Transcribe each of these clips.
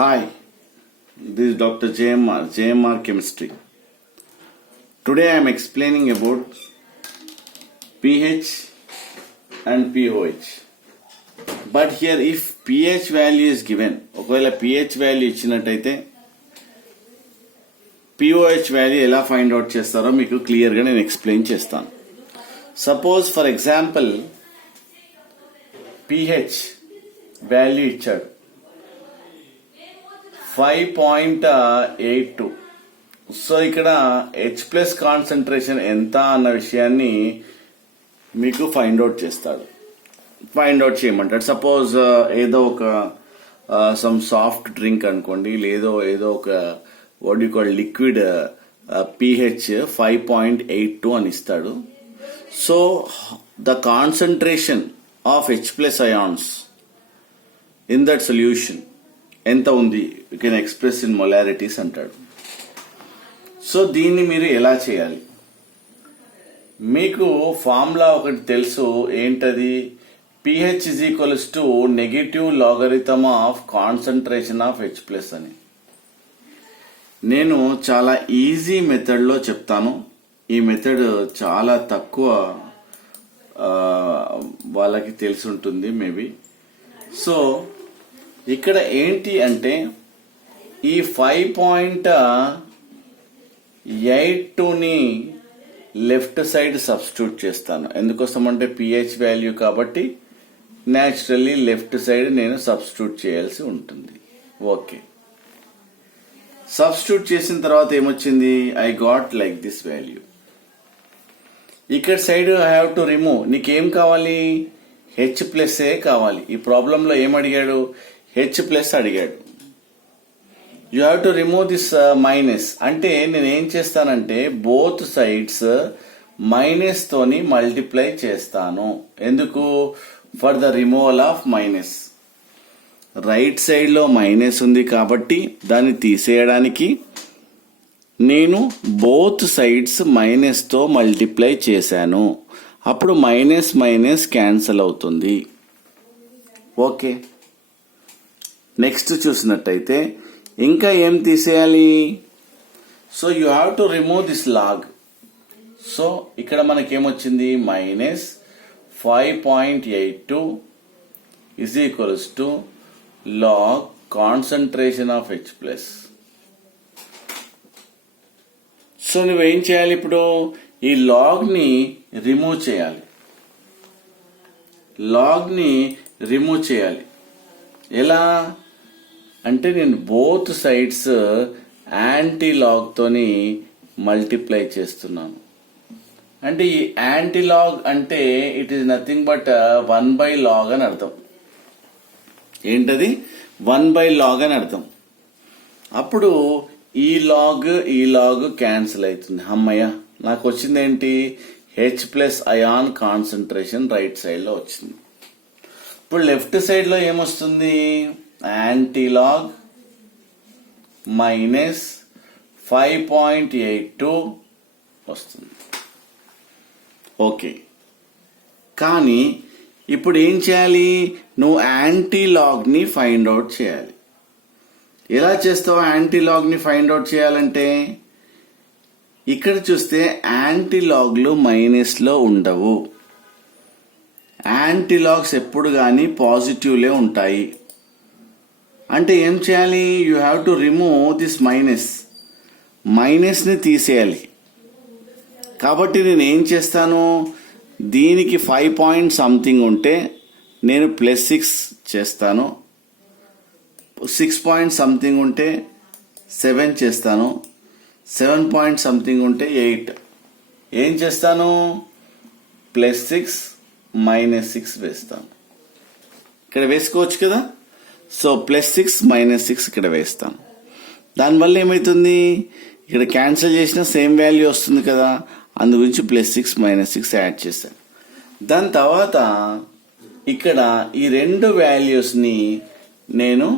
Hi, this is Dr. JMR Chemistry. Today I am explaining about pH and pOH. But here if pH value is given, ఒకవేళ pH value ఇచ్చినట్టయితే pOH value ఎలా find out చేస్తారో మీకు క్లియర్గా నేను explain చేస్తాను. Suppose for example pH value ఇచ్చాడు 5.82. So ఇక్కడ H ప్లస్ కాన్సన్ట్రేషన్ ఎంత అన్న విషయాన్ని మీకు ఫైండ్ అవుట్ చేయమంటాడు. సపోజ్ ఏదో ఒక సమ్ సాఫ్ట్ డ్రింక్ అనుకోండి, ఏదో ఒక what you call liquid pH 5.82 అని ఇస్తాడు. So the concentration of H plus ions in that solution ఎంత ఉంది, యూ కెన్ ఎక్స్ప్రెస్ ఇన్ మొలారిటీస్ అంటాడు. సో దీన్ని మీరు ఎలా చేయాలి? మీకు ఫార్ములా ఒకటి తెలుసు, ఏంటది? pH is equals to negative logarithm of concentration of H plus అని. నేను చాలా ఈజీ మెథడ్లో చెప్తాను. ఈ మెథడ్ చాలా తక్కువ వాళ్ళకి తెలిసి ఉంటుంది మేబీ. సో ఇక్కడ ఏంటి అంటే ఈ 5.82ని లెఫ్ట్ సైడ్ సబ్స్టిట్యూట్ చేస్తాను. ఎందుకోసం అంటే pH వాల్యూ కాబట్టి న్యాచురల్లీ లెఫ్ట్ సైడ్ నేను సబ్స్టిట్యూట్ చేయాల్సి ఉంటుంది. ఓకే, సబ్స్టిట్యూట్ చేసిన తర్వాత ఏమొచ్చింది? I got like this value. ఇక్కడ side I have to remove. నీకేం కావాలి? H ప్లస్ ఏ కావాలి. ఈ ప్రాబ్లంలో ఏం అడిగాడు? H ప్లస్ అడిగాడు. You have to remove this minus. అంటే నేను ఏం చేస్తానంటే బోత్ సైడ్స్ మైనస్ తోని మల్టిప్లై చేస్తాను. ఎందుకు? For the removal of minus. Right side లో మైనస్ ఉంది కాబట్టి దాన్ని తీసేయడానికి నేను బోత్ సైడ్స్ మైనస్ తో మల్టిప్లై చేశాను. అప్పుడు మైనస్ మైనస్ క్యాన్సిల్ అవుతుంది. ఓకే, నెక్స్ట్ చూసినట్టయితే ఇంకా ఏం తీసేయాలి? So you have to remove this log. సో ఇక్కడ మనకేమొచ్చింది? Minus 5.82 is equals to log concentration of H plus. So నువ్వేం చేయాలి? ఇప్పుడు ఈ లాగ్ ని రిమూవ్ చేయాలి. ఎలా అంటే నేను బోత్ సైడ్స్ యాంటీ లాగ్ తోని మల్టిప్లై చేస్తున్నాను. అంటే ఈ యాంటీ లాగ్ అంటే it is nothing but 1/log అని అర్థం. ఏంటది? 1/log అని అర్థం. అప్పుడు ఈ లాగ్ క్యాన్సిల్ అవుతుంది. అమ్మయ్య, నాకు వచ్చింది ఏంటి? H plus ion concentration right side లో వచ్చింది. ఇప్పుడు లెఫ్ట్ సైడ్ లో ఏమొస్తుంది? యాంటీలాగ్ మైనస్ 5.82 వస్తుంది. ఓకే, కానీ ఇప్పుడు ఏం చేయాలి? నువ్వు యాంటీలాగ్ ని ఫైండ్ అవుట్ చేయాలి. ఎలా చేస్తావు? యాంటీలాగ్ ని ఫైండ్ అవుట్ చేయాలంటే ఇక్కడ చూస్తే యాంటీలాగ్లు మైనస్ లో ఉండవు. యాంటీలాగ్స్ ఎప్పుడు కానీ పాజిటివ్లే ఉంటాయి. అంటే ఏం చేయాలి? You have to remove this minus ని తీసేయాలి. కాబట్టి నేను ఏం చేస్తాను? దీనికి 5 పాయింట్ సంథింగ్ ఉంటే నేను +6 చేస్తాను. 6 పాయింట్ సంథింగ్ ఉంటే 7 చేస్తాను. 7 పాయింట్ సంథింగ్ ఉంటే 8. ఏం చేస్తాను? +6 -6 వేస్తాను. ఇక్కడ వేసుకోవచ్చు కదా. సో +6 -6 ఇక్కడ వేస్తాను. దానివల్ల ఏమవుతుంది? ఇక్కడ క్యాన్సిల్ చేసిన సేమ్ వాల్యూ వస్తుంది కదా, అందు గురించి +6 -6 యాడ్ చేశాను. దాని తర్వాత ఇక్కడ ఈ రెండు వాల్యూస్ ని నేను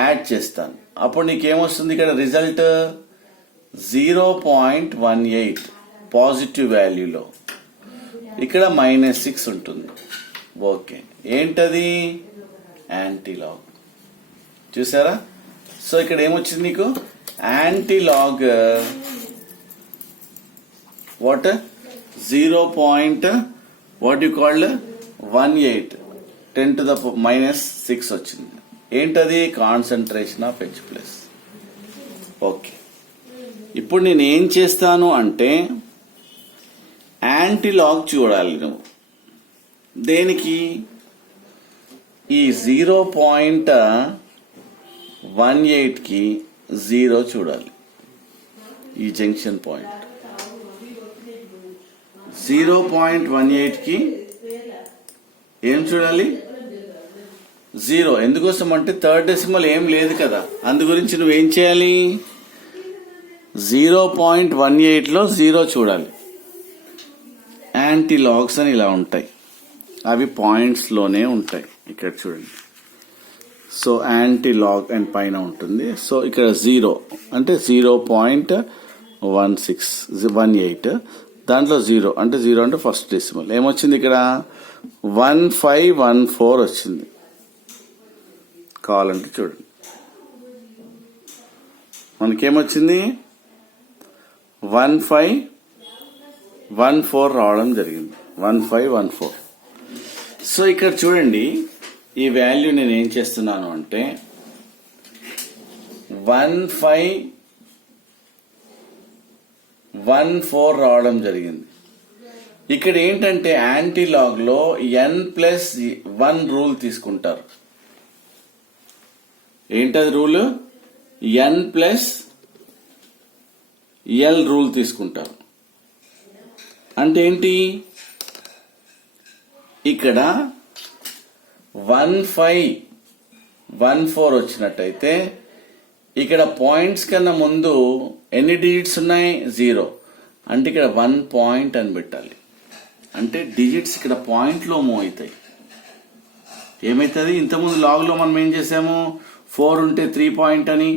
యాడ్ చేస్తాను. అప్పుడు నీకేమొస్తుంది? ఇక్కడ రిజల్ట్ 0.18 పాజిటివ్ వాల్యూలో, ఇక్కడ -6 ఉంటుంది. ఓకే, ఏంటది? యాంటీలాగ్. చూసారా? సో ఇక్కడ ఏమొచ్చింది నీకు యాంటీ లాగ్ వాట్ 0.18 10⁻⁻6 వచ్చింది. ఏంటది concentration of H plus. Okay, ఇప్పుడు నేను ఏం చేస్తాను అంటే యాంటీ లాగ్ చూడాలి నువ్వు. దేనికి? ఈ 0.18కి 0 చూడాలి. ఈ జంక్షన్ పాయింట్ 0.18కి ఏం చూడాలి? 0. ఎందుకోసం అంటే థర్డ్ డెసిమల్ ఏం లేదు కదా, అందు గురించి నువ్వేం చేయాలి? 0.18లో 0 చూడాలి. యాంటీ లాగ్స్ అని ఇలా ఉంటాయి, అవి పాయింట్స్ లోనే ఉంటాయి. ఇక్కడ చూడండి. సో యాంటీ లాగ్ అండ్ పైన ఉంటుంది. సో ఇక్కడ 0 అంటే 0.18 దాంట్లో 0 అంటే 0 అంటే ఫస్ట్ డెసిమల్. ఏమొచ్చింది ఇక్కడ? 1514 వచ్చింది. కావాలంటే చూడండి, మనకేమొచ్చింది? 1514 రావడం జరిగింది. 1514. సో ఇక్కడ చూడండి, ఈ వాల్యూ నేను ఏం చేస్తున్నాను అంటే 1514 రావడం జరిగింది. ఇక్కడ ఏంటంటే యాంటీ లాగ్ లో n+1 రూల్ తీసుకుంటారు. ఏంటది రూల్? n+l రూల్ తీసుకుంటారు. అంటే ఏంటి? ఇక్కడ 1514 వచ్చినట్టయితే ఇక్కడ పాయింట్స్ కన్నా ముందు ఎన్ని డిజిట్స్ ఉన్నాయి? 0. అంటే ఇక్కడ 1 పాయింట్ అని పెట్టాలి. అంటే డిజిట్స్ ఇక్కడ పాయింట్ లో మూవ్ అవుతాయి. ఏమైతుంది? ఇంతకుముందు లాగ్ లో మనం ఏం చేసాము? 4 ఉంటే 3 పాయింట్ అని,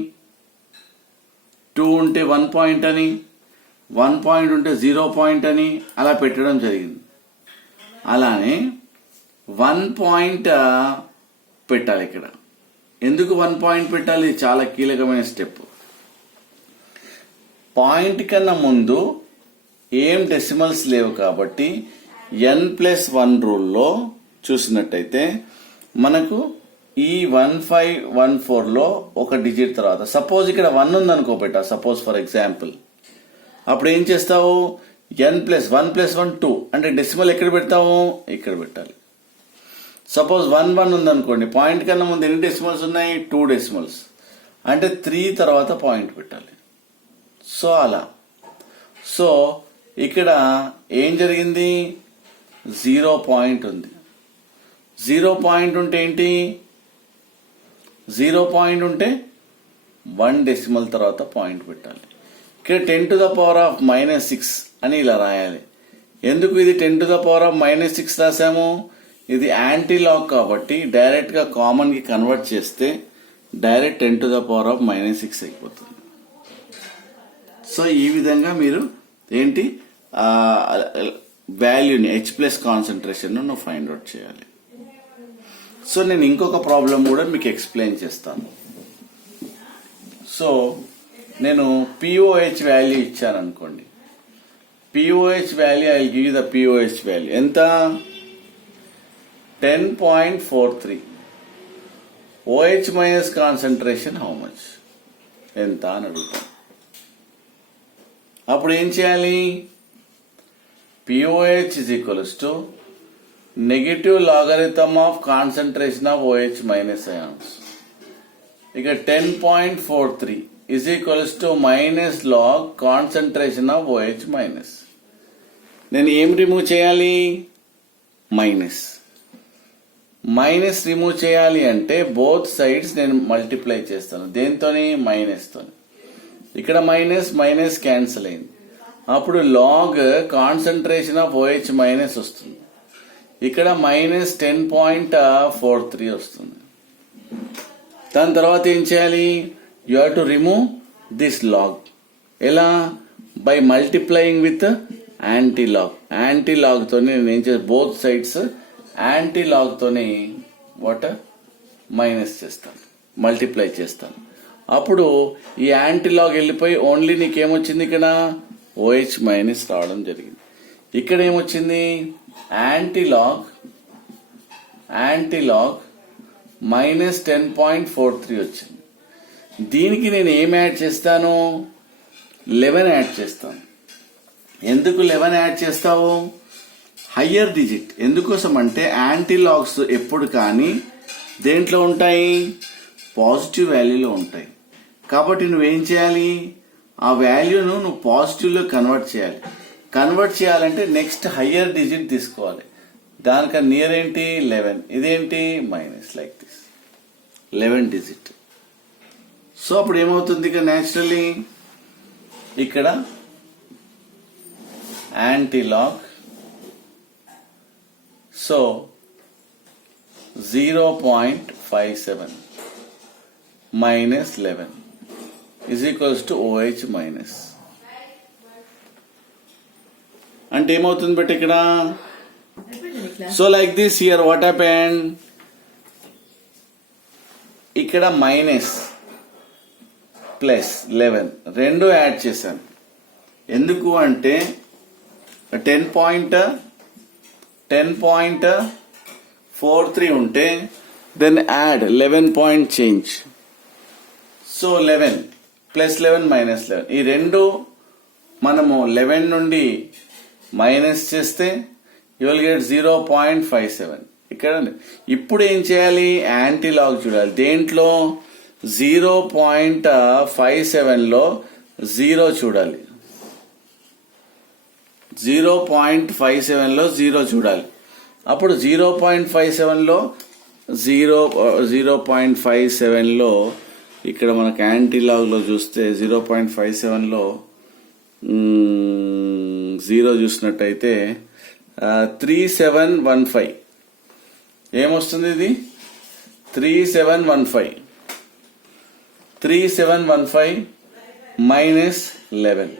2 ఉంటే 1 పాయింట్ అని, 1 పాయింట్ ఉంటే 0 పాయింట్ అని అలా పెట్టడం జరిగింది. అలానే 1 పాయింట్ పెట్టాలి ఇక్కడ. ఎందుకు 1 పాయింట్ పెట్టాలి? చాలా కీలకమైన స్టెప్. పాయింట్ కన్నా ముందు ఏం డెసిమల్స్ లేవు కాబట్టి n+1 రూల్లో చూసినట్టయితే మనకు ఈ 1514లో ఒక డిజిట్ తర్వాత సపోజ్ ఇక్కడ 1 ఉందనుకో బెటా, సపోజ్ ఫర్ ఎగ్జాంపుల్, అప్పుడు ఏం చేస్తావు? n+1 +1 2 అంటే డెసిమల్ ఎక్కడ పెడతావు? ఇక్కడ పెట్టాలి. సపోజ్ 1 ఉందనుకోండి, పాయింట్ కన్నా ముందు ఎన్ని డెసిమల్స్ ఉన్నాయి? 2 డెసిమల్స్ అంటే 3 తర్వాత పాయింట్ పెట్టాలి. సో అలా. సో ఇక్కడ ఏం జరిగింది? 0 పాయింట్ ఉంది. 0 పాయింట్ ఉంటే ఏంటి? 0 పాయింట్ ఉంటే 1 డెసిమల్ తర్వాత పాయింట్ పెట్టాలి. ఇక్కడ 10⁻⁻6 అని ఇలా రాయాలి. ఎందుకు ఇది 10⁻⁻6 రాసాము? ఇది యాంటీ లాగ్ కాబట్టి డైరెక్ట్ గా కామన్ కి కన్వర్ట్ చేస్తే డైరెక్ట్ 10⁻⁻6 అయిపోతుంది. సో ఈ విధంగా మీరు ఏంటి వాల్యూని H ప్లస్ కాన్సన్ట్రేషన్ నువ్వు ఫైండ్ అవుట్ చేయాలి. సో నేను ఇంకొక ప్రాబ్లం కూడా మీకు ఎక్స్ప్లెయిన్ చేస్తాను. సో నేను POH వాల్యూ ఇచ్చాను అనుకోండి. POH value I give the POH value ఎంత? 10.43. OH minus concentration how much? ఎంత అని అడుగుతాను. అప్పుడు ఏం చేయాలి? POH is equals to negative logarithm of concentration of OH minus ions. ఇక 10.43 is equals to minus log concentration of OH minus. నేను ఏం రిమూవ్ చేయాలి? మైనస్ రిమూవ్ చేయాలి అంటే బోత్ సైడ్స్ నేను మల్టిప్లై చేస్తాను. దేంతోని? మైనస్ తోని. ఇక్కడ మైనస్ క్యాన్సిల్ అయింది. అప్పుడు log concentration of OH minus వస్తుంది. ఇక్కడ -10.43 వస్తుంది. దాని తర్వాత ఏం చేయాలి? You have to remove this log. ఎలా? By multiplying with anti log. Anti log తోని నేను ఏం చేస్తాను? బోత్ సైడ్స్ యాంటీ లాగ్ తోని మైనస్ చేస్తాను, మల్టిప్లై చేస్తాను. అప్పుడు ఈ యాంటీలాగ్ వెళ్ళిపోయి ఓన్లీ నీకేమొచ్చింది ఇక్కడ OH మైనస్ రావడం జరిగింది. ఇక్కడ ఏమొచ్చింది యాంటీలాగ్ మైనస్ 10.43 వచ్చింది. దీనికి నేను ఏం యాడ్ చేస్తాను 11 యాడ్ చేస్తాను. ఎందుకు 11 యాడ్ చేస్తావు హయ్యర్ డిజిట్ ఎందుకోసం అంటే యాంటీలాగ్స్ ఎప్పుడు కానీ దేంట్లో ఉంటాయి పాజిటివ్ వాల్యూలో ఉంటాయి. కాబట్టి నువ్వేం చేయాలి ఆ వాల్యూను నువ్వు పాజిటివ్లో కన్వర్ట్ చేయాలంటే నెక్స్ట్ హయ్యర్ డిజిట్ తీసుకోవాలి. దానికన్నా నియర్ ఏంటి 11, ఇదేంటి minus like this 11 digit. So అప్పుడు ఏమవుతుంది ఇక న్యాచురల్లీ ఇక్కడ anti-lock so 0.57 minus 11 is equals to OH minus. అంటే ఏమవుతుంది బట్ ఇక్కడ so like this here what happened ఇక్కడ మైనస్ ప్లస్ 11 రెండు యాడ్ చేశాను. ఎందుకు అంటే 10.43 ఉంటే then add 11 point change. So 11 plus 11 minus 11 ఈ రెండు మనము 11 నుండి మైనస్ చేస్తే యూ విల్ గెట్ 0.57. ఇక్కడ ఇప్పుడు ఏం చేయాలి యాంటీలాగ్ చూడాలి. దేంట్లో 0.57 లో 0 చూడాలి. 0.57 లో 0 చూడాలి. అప్పుడు 0.57 లో 0.57 లో ఇక్కడ మనకు యాంటీలాగ్ లో చూస్తే 0.57 లో 0 చూసినట్టయితే 3715 ఏమొస్తుంది ఇది 3715 మైనస్ 11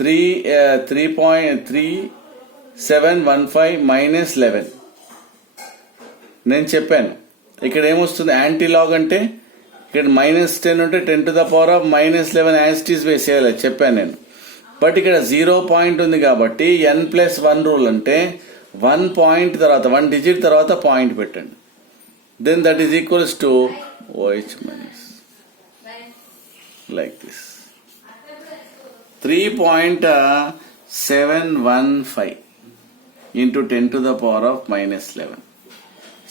3.3715 మైనస్ 11. నేను చెప్పాను ఇక్కడ ఏమొస్తుంది యాంటీలాగ్ అంటే ఇక్కడ -10 ఉంటే 10 to the power of -11 as it is వేసేయాలి చెప్పాను నేను. బట్ ఇక్కడ 0 పాయింట్ ఉంది కాబట్టి n+1 రూల్ అంటే 1 పాయింట్ తర్వాత 1 డిజిట్ తర్వాత పాయింట్ పెట్టండి. Then that is equals to OH minus like this 3.715 into 10 to the power of -11.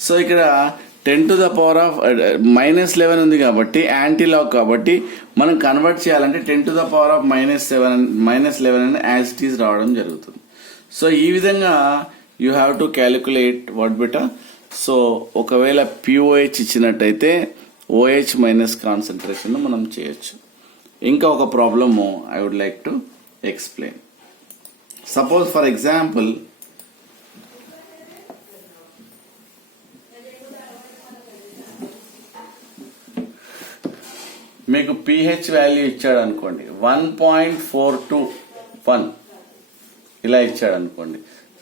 So ఇక్కడ 10 to the power of -11 ఉంది కాబట్టి యాంటీలాగ్ కాబట్టి మనం కన్వర్ట్ చేయాలంటే 10 to the power of -11 అని యాజ్ ఇట్ ఈస్ రావడం జరుగుతుంది. సో ఈ విధంగా you have to calculate what beta. So ఒకవేళ POH ఇచ్చినట్టయితే OH మైనస్ కాన్సన్ట్రేషన్ మనం చేయొచ్చు. ఇంకా ఒక problem I would like to explain. Suppose for example మీకు pH వాల్యూ ఇచ్చాడు అనుకోండి 1.421 ఇలా ఇచ్చాడు అనుకోండి.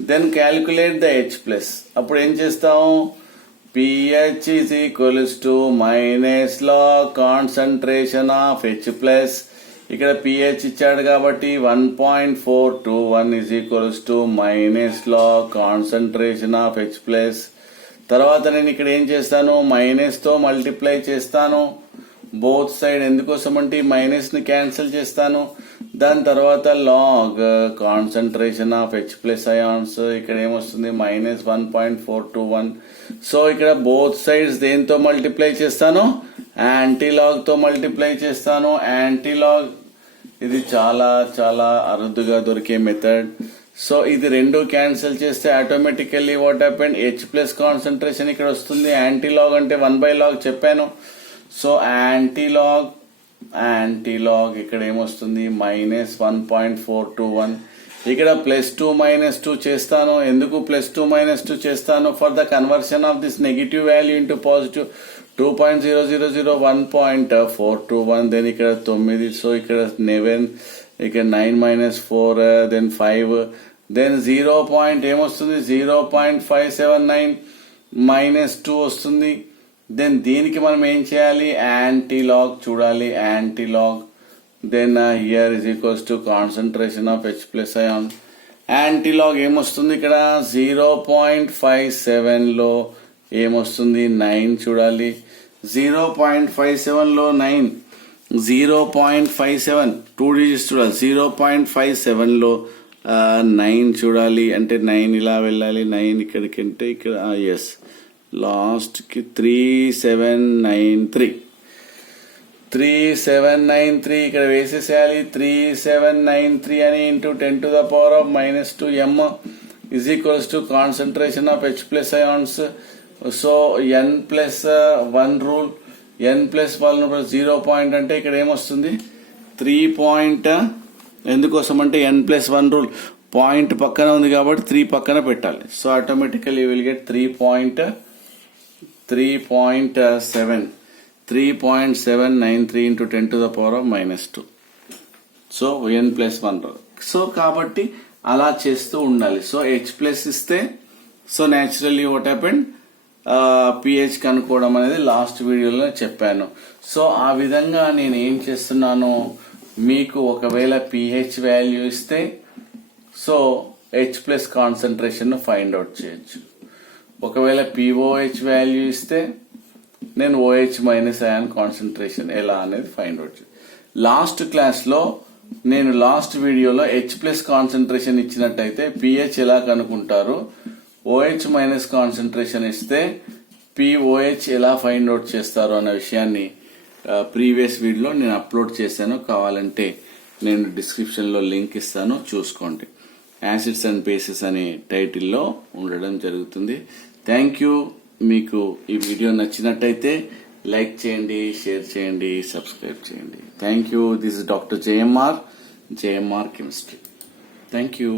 Then calculate the H+. అప్పుడు ఏం చేస్తాం pH is equals to minus log concentration of H+. ఇక్కడ pH ఇచ్చాడు కాబట్టి 1.421 is equals to minus log concentration of H+. తర్వాత నేను ఇక్కడ ఏం చేస్తాను మైనస్ తో మల్టిప్లై చేస్తాను బోత్ సైడ్. ఎందుకోసం అంటే ఈ మైనస్ ని క్యాన్సిల్ చేస్తాను. దాని తర్వాత log concentration of H+ ions ఇక్కడ ఏమొస్తుంది -1.421. సో ఇక్కడ బోత్ సైడ్స్ దేంతో మల్టిప్లై చేస్తాను యాంటీలాగ్ తో మల్టిప్లై చేస్తాను. యాంటీలాగ్ ఇది చాలా చాలా అరుదుగా దొరికే మెథడ్. సో ఇది రెండు క్యాన్సిల్ చేస్తే automatically what happened H+ concentration ఇక్కడ వస్తుంది. యాంటీలాగ్ అంటే 1/log చెప్పాను. సో యాంటీలాగ్ ఇక్కడ ఏమొస్తుంది -1.421. ఇక్కడ +2 -2 చేస్తాను. ఎందుకు +2 -2 చేస్తాను for the conversion of this negative value into positive 2.0001 1.421. Then ఇక్కడ 9. సో ఇక్కడ 11 ఇక్కడ 9 - 4 దెన్ 5 దెన్ 0 పాయింట్ ఏమొస్తుంది 0.579 -2 వస్తుంది. దెన్ దీనికి మనం ఏం చేయాలి, యాంటీలాగ్ చూడాలి, antilog. Then here is equals to concentration of H plus ion. Antilog ఏమొస్తుంది ఇక్కడ 0.57 లో ఏమొస్తుంది 9 చూడాలి. 0.57 లో 9, 0.57 2 డిజిట్స్ చూడాలి. 0.57 లో 9 చూడాలి, అంటే 9 ఇలా వెళ్ళాలి, 9 ఇక్కడికి అంటే ఇక్కడ ఎస్ లాస్ట్ కి 3793 3793 ఇక్కడ వేసేసేయాలి. 3793 అని into 10⁻⁻2 m is equals to concentration of H plus ions. So n plus 1 rule, n plus 1 0 point అంటే ఇక్కడ ఏమొస్తుంది 3 పాయింట్. ఎందుకోసం అంటే n ప్లస్ 1 రూల్ పాయింట్ పక్కన ఉంది కాబట్టి 3 పక్కన పెట్టాలి. So automatically will get 3.793 into 10⁻⁻2. So n plus 1 rule. So కాబట్టి అలా చేస్తూ ఉండాలి. సో H ప్లస్ ఇస్తే so naturally what happened pH కనుక్కోవడం అనేది లాస్ట్ వీడియోలో చెప్పాను. సో ఆ విధంగా నేను ఏం చేస్తున్నాను, మీకు ఒకవేళ pH వాల్యూ ఇస్తే so H plus concentration find out చేయొచ్చు. ఒకవేళ pOH వాల్యూ ఇస్తే నేను OH మైనస్ అయాన్ కాన్సన్ట్రేషన్ ఎలా అనేది ఫైండ్ అవుట్ చేయొచ్చు. లాస్ట్ క్లాస్లో నేను లాస్ట్ వీడియోలో H ప్లస్ కాన్సన్ట్రేషన్ ఇచ్చినట్టయితే pH ఎలా కనుక్కుంటారు, OH మైనస్ కాన్సన్ట్రేషన్ ఇస్తే pOH ఎలా ఫైండ్ అవుట్ చేస్తారు అన్న విషయాన్ని ప్రీవియస్ వీడియోలో నేను అప్లోడ్ చేశాను. కావాలంటే నేను డిస్క్రిప్షన్లో లింక్ ఇస్తాను, చూసుకోండి. యాసిడ్స్ అండ్ బేసెస్ అనే టైటిల్లో ఉండడం జరుగుతుంది. Thank you. మీకు ఈ వీడియో నచ్చినట్టయితే లైక్ చేయండి, షేర్ చేయండి, సబ్స్క్రైబ్ చేయండి. Thank you. This is doctor JMR chemistry. Thank you.